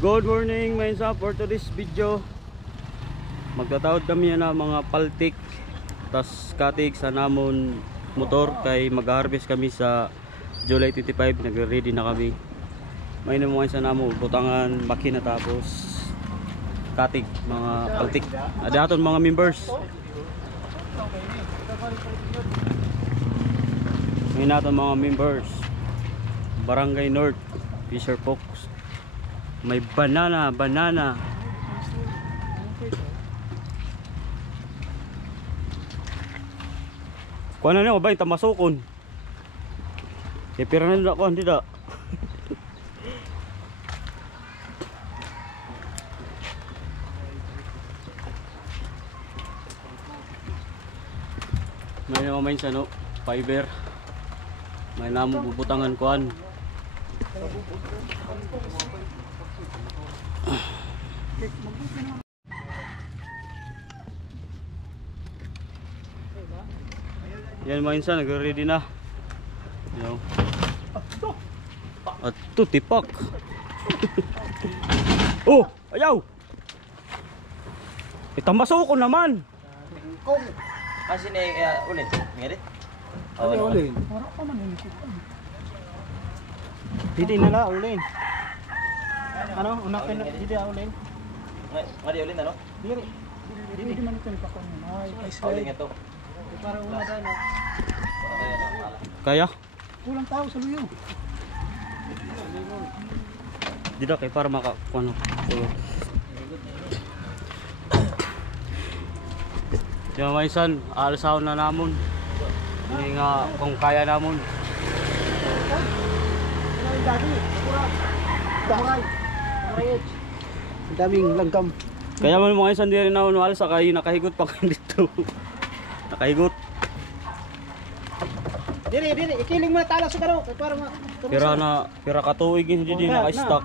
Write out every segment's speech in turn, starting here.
Good morning mga insa, for today's video magtatawad kami na mga paltik tas katig sa namon motor kay mag-harvest kami sa July 25. Nag-ready na kami. May naman sa namo butangan makina tapos katig mga paltik. Ada aton mga members. May naton mga members. Barangay North, Fisher Fox. May banana. Kuha na niyo ba yung tamasukon? E pira na nila kuha, hindi da. May naman sa no, fiber. May namo bubutangan kuan. Yan mga insan, nag-ready na. At ito, tipak. Oh, ayaw. Itambaso ko naman. Kung kasi na ulin, ngayon. Ano ulin? Wala pa man ini. Hindi na la ulin. Ano, unakin na hindi ulin. Ngadi ulin ano? Hindi man ito pa ko. Ay, Ulin ito. para una dala. Kaya? Kulang tao sa luyo. Dito kay para maka ano. Yung mga insan, alasaw na namon. Hindi nga kung kaya namon. Ang daming langgam. Kaya man mga insan di rin na alsa kay nakahigot pa kayo dito. Nakahigot. Dili, ikiling mo na tala sa karo para Pira katuig hindi din naka-stock.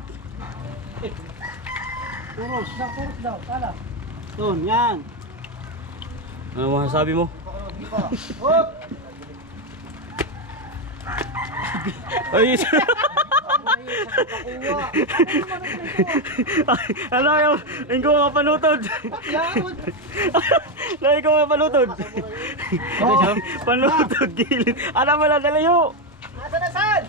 Puros daw, tala. Doon, yan. Ano masasabi mo? Hop! Ay. Ano yung inggo nga panutod? Lagi ko nga panutod. Panutod gilid. Ano mo na dalayo? Nasaan?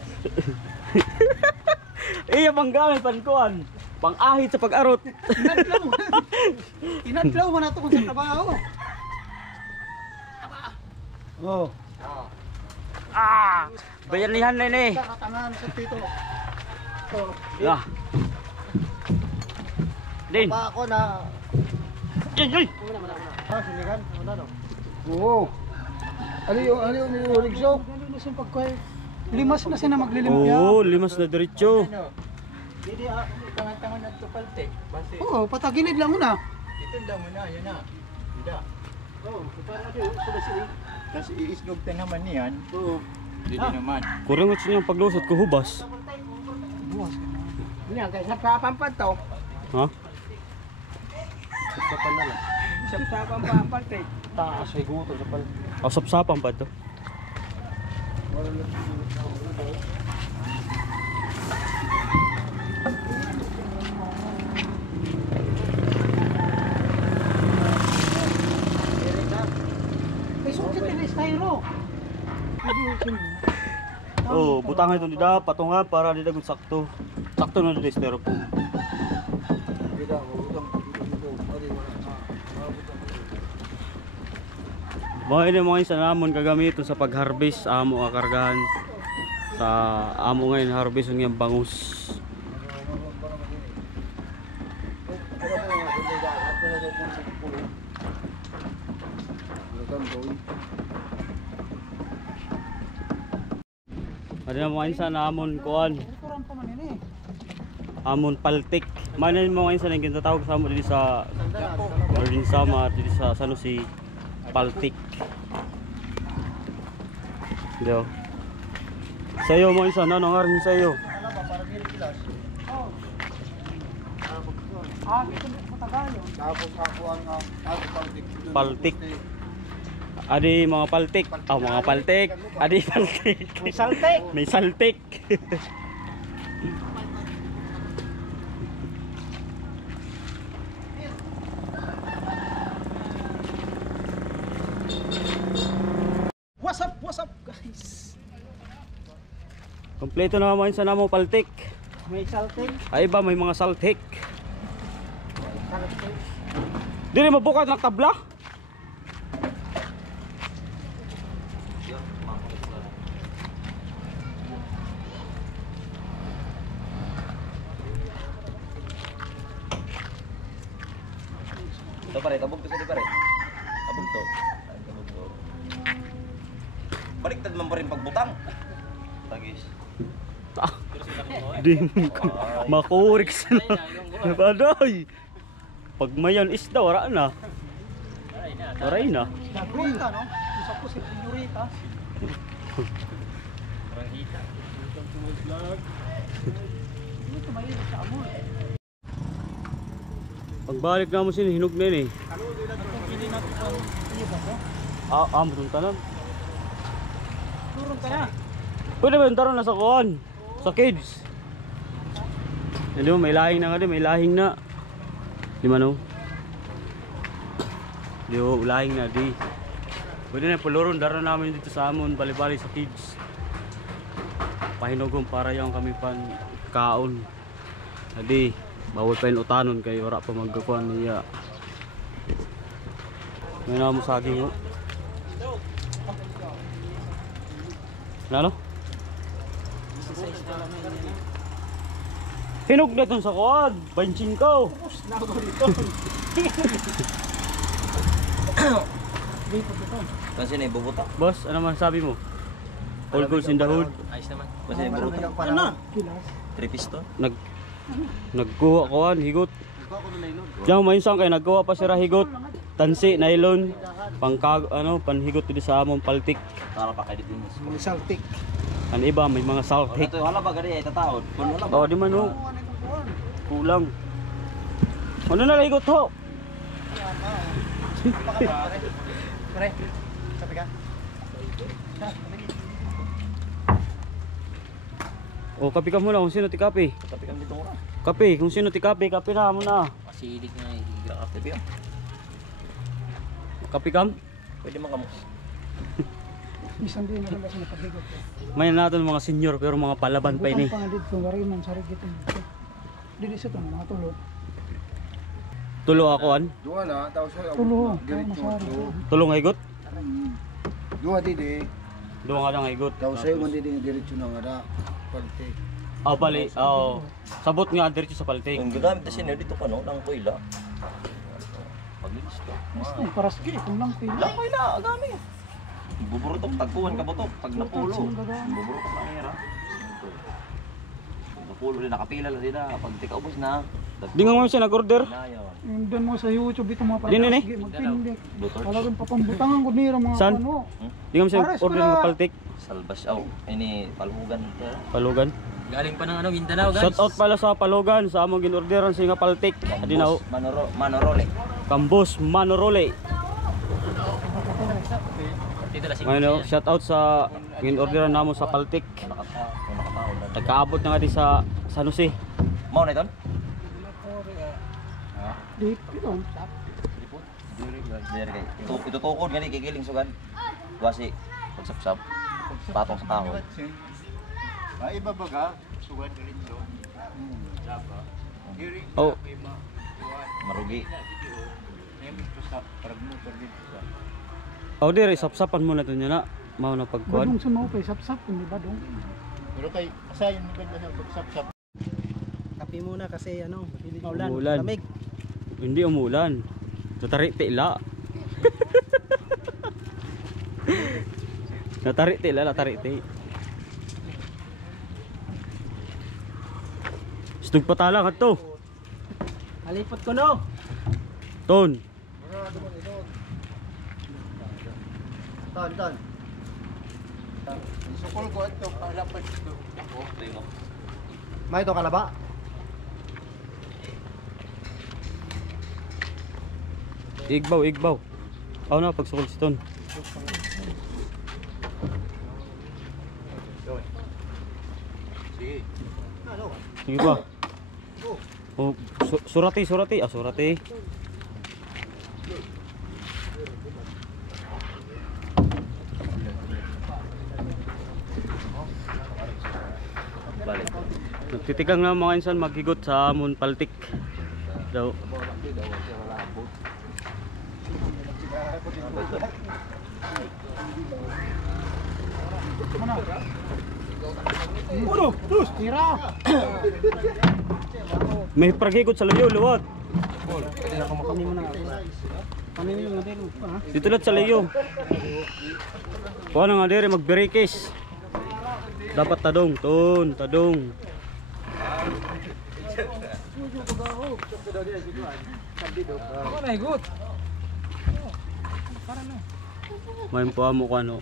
Iya pang gamit pankuan. Pang-ahit sa pag-arot. Inadlaw mo na ito kung sa trabaho. Oh. Bayanihan na ini. Katangan sa tito. Oh. Ya. Din. Pa ako na. Ay. Sinigan. Ano no? Oo. Ano yung rigso? Limas na sila maglilimpya. Oo, limas na diretso. Hindi tangan-tangan na ito palte. Oo, patagilid lang muna. Ito lang muna, yan na. Hindi. Oo, para sila sila. Kasi iisnog ta naman niyan. Oo. Hindi naman. Kurang mo siya paglusot ko hubas. Buwas ka na. Yan, kaya sa pampad to. Ha? Sa panala. Sa pampad to. Taas ay guto sa pal. Asap-sapan pa to. May sukit din ay styro. Oh, butangan ito nila patungan para di dagun sakto. Sakto na dito styrofoam. Mga ini mga isa namon kagamiton sa pag-harvest amo kakargahan sa amo ngayon harvest ng bangus. Ada na mga isa namon kuan. Amon paltik. Manan mo ngayon sa nang ginatawag sa amo dito sa Northern Samar dito sa San Jose paltik. Dio. Sayo mo isa na nangarin sayo. Dito sa Tagalog. Tapos ako ang Paltik. Adi mga paltik. Oh, mga paltik. Adi paltik. May saltek. May saltik. Kompleto na naman sa namo paltik. May salting. Ay ba may mga saltik. Salting. Dili mabukat ng tabla. Ito pare, tabog to sa di pare. Tabog to. Ay, tabog to. Baliktad man pa rin pagbutang. Tagis. Di makurik sa baday. Pag mayan isda wala na. Waray na. Señorita, no? Isa po si Señorita. Dito mahilig sa amor. Pagbalik na mo hinog na yun eh. Hindi natin ang iyo ba ko? Matong tanan. Turun ka na. Pwede ba yung taron na sa kuhan? Sa kids. Hindi mo, may lahing na nga din, may lahing na. Di man o? Di o, lahing na di. Pwede na puluron, daron namin dito sa amon, bali-bali sa kids. Pahinugong para yung kami pan kaon. Adi, bawal pa yung utanon kay wala pa magkakuan niya. May na mo saging o. Ano? Hinog na itong sa kuwan, bansing ko. Kasi na ibubuta. Boss, ano man sabi mo? All goals in the hood. Ayos naman. Kasi na ibubuta. Ano? Kilas. 3 piston. Nagkuha kuwan, higot. Diyan may isang kay nagkuha pa sira higot. Tansi, nylon, panhigot dito sa among paltik. Para pa kayo dito. May salting. Ang iba may mga saltik. Ito, wala ba gari ay tataod? Kung wala ba? Oh, di man ho. Kulang. Ano na higot ho? Pare. Sabi ka? Oh, kape ka muna kung sino ti kape. Tapi kami dito muna. Kape, kung sino ti kape, kape na muna. Masilig nga higira ka. Tapi Kape kam? pwede man kamo. Isang din na lang sa nakahigot. May natin mga senior pero mga palaban pa ini. Butang pangalit kung warin man sa rigit. Dili sa itong mga tulo. Tulo ako an. Dua na, tapos Tulo. diretso to. Tulong higot. Dua didi. Doon ka lang higot. Tapos sa'yo man didi diretso na nga na. Palte. Bali. Sabot nga diretso sa paltik. Yung gagamit na siya dito ka no, ng kuila. Paglinis to. Basta paras kaya kung lang pila. Lang kuila, agami. Buburutok, tagkuhan ka butok. Pag napulo. Buburutok na hira. Napulo rin, nakapila lang din na. Pag tikaubos na. Di nga mo siya nag-order. Yung doon mo sa YouTube ito mga Din, paras. din, Magpindi. Butor. Talagang papambutangan ko nila mga San? ano. Di nga mo siya Pares order pala. ng paltik. Salbas, ini palhugan. Palugan. Galing pa ng ano, Mindanao guys. Shout out pala sa Palugan sa among ginorderan sa nga paltik. Adi na ho. Manorole. Kambos Manorole. Dito lang si Ngayon, shout out sa ginorderan namo sa paltik. Nakataon na. Nagkaabot na nga di sa San Jose. Mau na ito? Di ito. Ito tukod gani kikiling sugan. Wasi pagsapsap. Patong sa kahoy. Ay, iba ba ka? Sugat diretso. Oh, Marugi. oh dire sapsapan mo na to niya na. Mao na pagkuan. Badong sa mga pa sap-sap kundi badong. Pero kay, asayin mo ba sa pagsapsap? Kape muna kasi ano, Umulan. lamig. Hindi umulan. Natari tila. Natari tila, natari tila. Stug patala ka to. Alipot ko no. Ton. Ton. Sukol ko ito, palapat ito. May ito ka na ba? Igbaw. Aw na pagsukol si Ton. Sige ba? Oh, surati. Surati. Nagtitigang na mga insan maghigot sa amon paltik daw. Tira. May pragigot sa layo, luwat. Kani mo na. Kani mo na din. Ha? Dito lang sa layo. Kuha na nga diri magberekes. Dapat tadong, tadong. May po mo ko ano.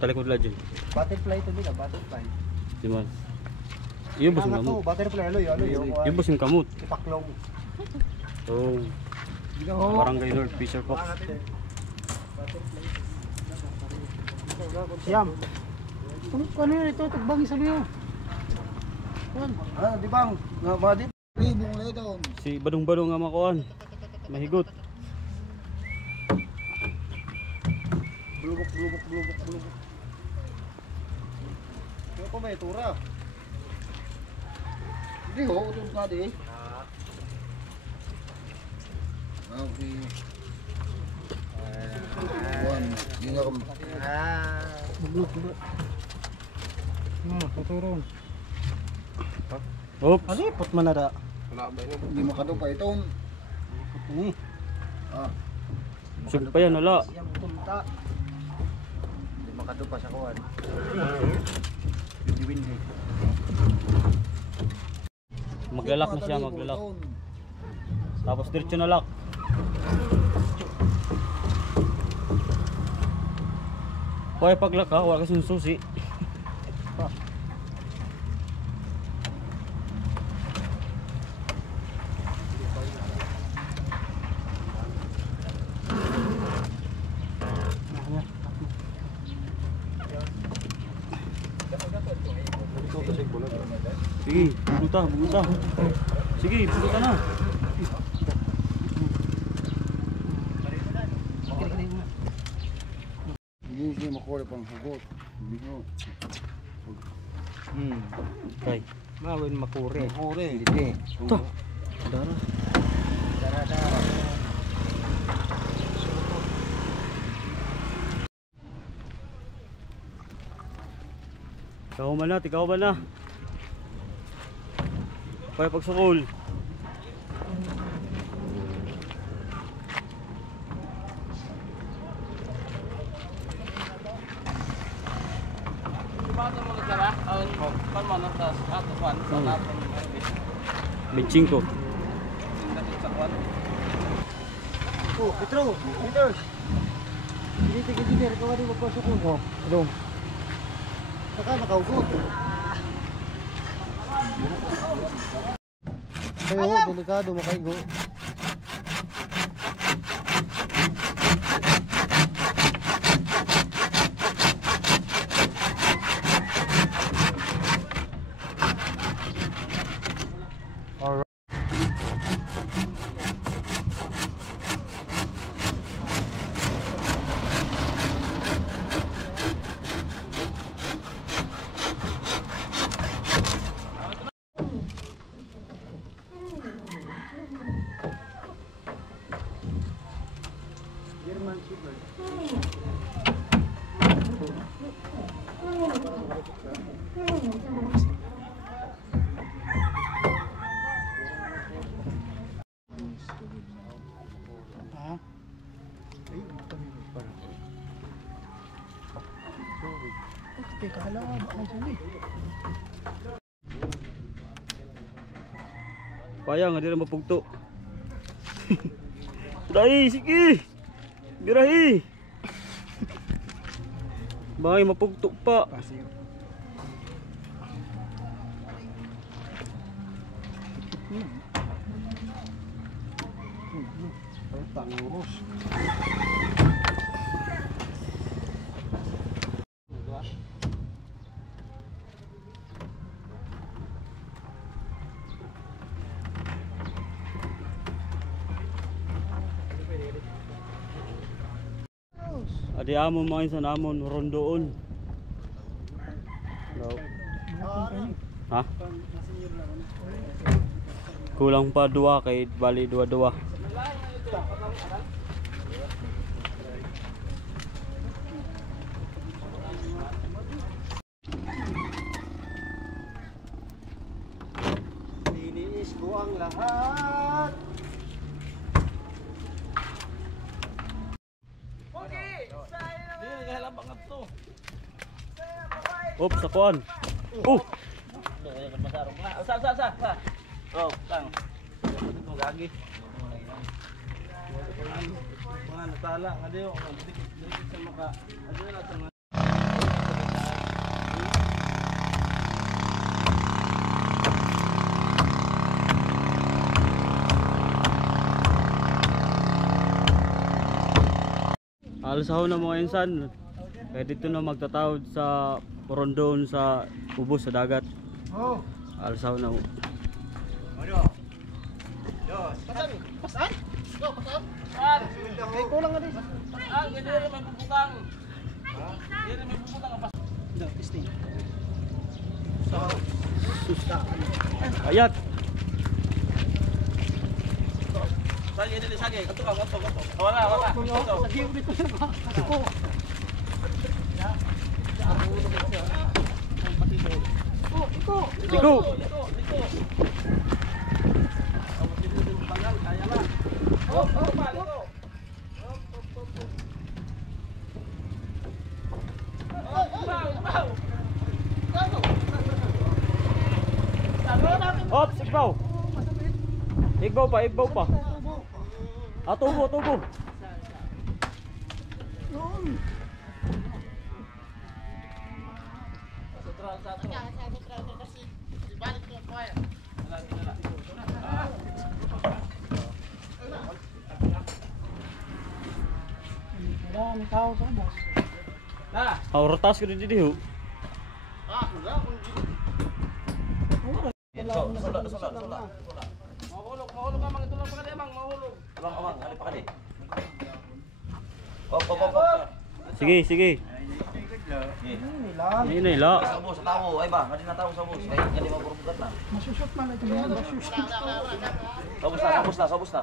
Talikod lang dyan. Butterfly to nila, butterfly. Di man. Iyo bus yung Ano to, kamot. butterfly, aloy. Iyo bus yung kamot. Ipaklong. Oh. Barangay North, Fisher Fox. Siyam. Ano yun ito? Tagbangin sabi mo. Ah, di bang? Nga, mga di. Ribong lay doon. Si Badong-Badong nga makuan. Mahigot. Blubok. Kaya pa may tura. Hindi ho, utod nga di. Okay. One. Hindi nga kami. Buglok. Tuturon. Oops. Alipot man na da. Hindi makado pa ito. Ini. Ah, Sug pa yan, wala. Siyam punta. hindi makado pa sa kuwan. Hindi. Maglalak na siya, maglalak. Tapos diretso na lock. Hoy paglak ha, wala kasi yung susi. Sige, buguta. Sige, buguta na. Hindi siya makuha pang hugot. Hindi ho. Okay. Mawin makure. Makure. Hindi. Ito. Dara. Tikaw man na. Kaya pagsukol. Benching ko. Oh, Petro. Dito, ikaw di magpasok ko. Dong. Saka nakaugot. Kayo, delikado makaigo. Paya nga di na mapugto. Dai, sige. Birahi. Bagay mapugto pa. Adi amon mga insan amon rondoon. No. Ha? Kulang pa 2 kay bali 2-2. Liniis ko ang lahat. Oops, sakuan. Oh, Oh, tang. Ito gagi. Mga natala nga diyo, dikit sa maka. Ano na sa mga alas ako na mga insan. Kaya dito na magtatawid sa Porondon sa ubos sa dagat. Oh. Alas ako na. Ano? Dos. Pasan? Pasan? Go, pasan? Ay, kulang nga din. Hindi rin may bubutang. Hindi rin may bubutang. No, testing. Ayat. Sagi dili sagi, kato. Wala. Sabihin ko dito na ba? Ako. Oh, iko. Liko. Ops, igbaw. Igbaw pa. Ah, tubo. Wala, may tao sa boss. Auratas ko din ho. Sula. Mahulog ka mga tulong pa kanya mang mahulog. Abang, ano pa kani? Op. Sige. Okay. Ini la. Sa bus, sa tao, ay ba? Hindi na tao sa bus. Kaya hindi mabubugat na. Masusot man ito yan. Masusot. Sa bus na.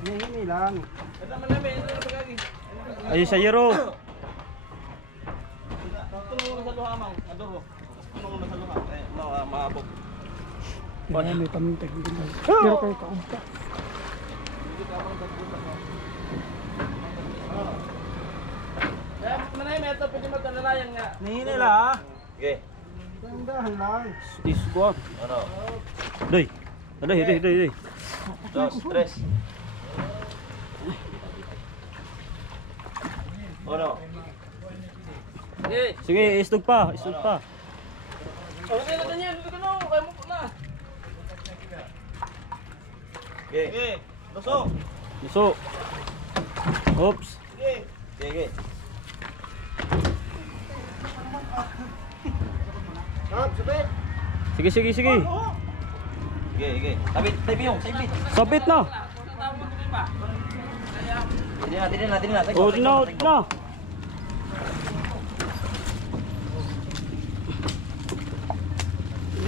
Hini lang. Ito man namin, ito na pagkagi. Ay sa yero. Tulong mo sa luha mang, adoro. Tulong mo sa luha. Maabog. Kaya may pamintag dito. Pero kayo kaunta. Manay, may ito pwede magdalayan nga. Nihini la. Okay. Tandahan lang. Iskuan. Ano? Day. Day. 2, 3. Ano? Sige, istog pa. Okay na ganyan, dito ka na, kaya mo na. Okay. Doso. Iso. Oops. Okay. Sige. Okay. Tabi yung. Sabit na. Tinin na. Oh, na.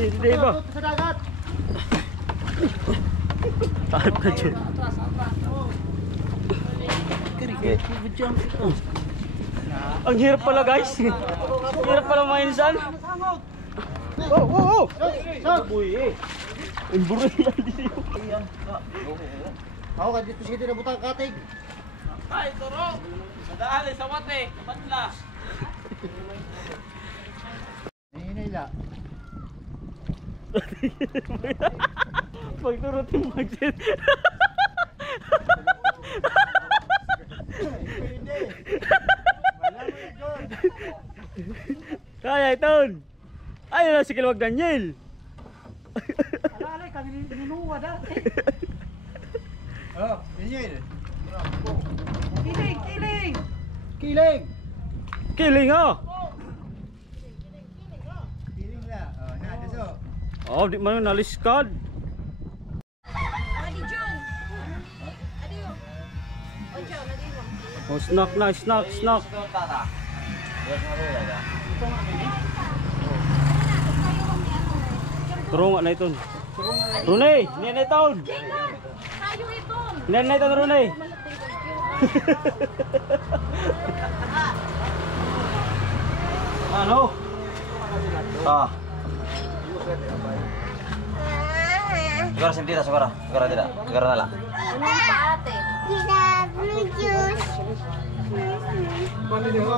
Hindi ba? Sa dagat. Tahan ka dyan. Okay. Ang hirap pala guys. Ang hirap pala mga insan. Oh. Ang buray yan dito. Ako ka dito sige na butang katig. Ay, turo. Madali sa wate, batla. Hinila. Pagturot yung magsit. Hindi. Wala mo yun. Kaya iton. Ayun na si Kilwag Daniel. Alala, kami ninuwa dati. Oh, Daniel. Kiling! Kiling ha. Piling la. Oh, na deso. Oh, di man naliskad. Adi Jun. Adi yo. Ojo, lagi mo. Oh, snack. Tata. Yes, ano yan? Turungan na ito. Runay! Hindi na ito! Kayo ito. Hindi na ito, Runay! Ano? Ah. Sigara sentida, sigara. Sigara tidak. Sigara nala. Anong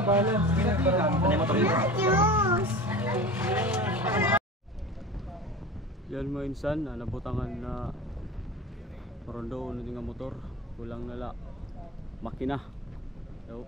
pa ate? Ano mo to? Yan mo insan, nabutangan na rondo nga motor. Kulang nala makina. So,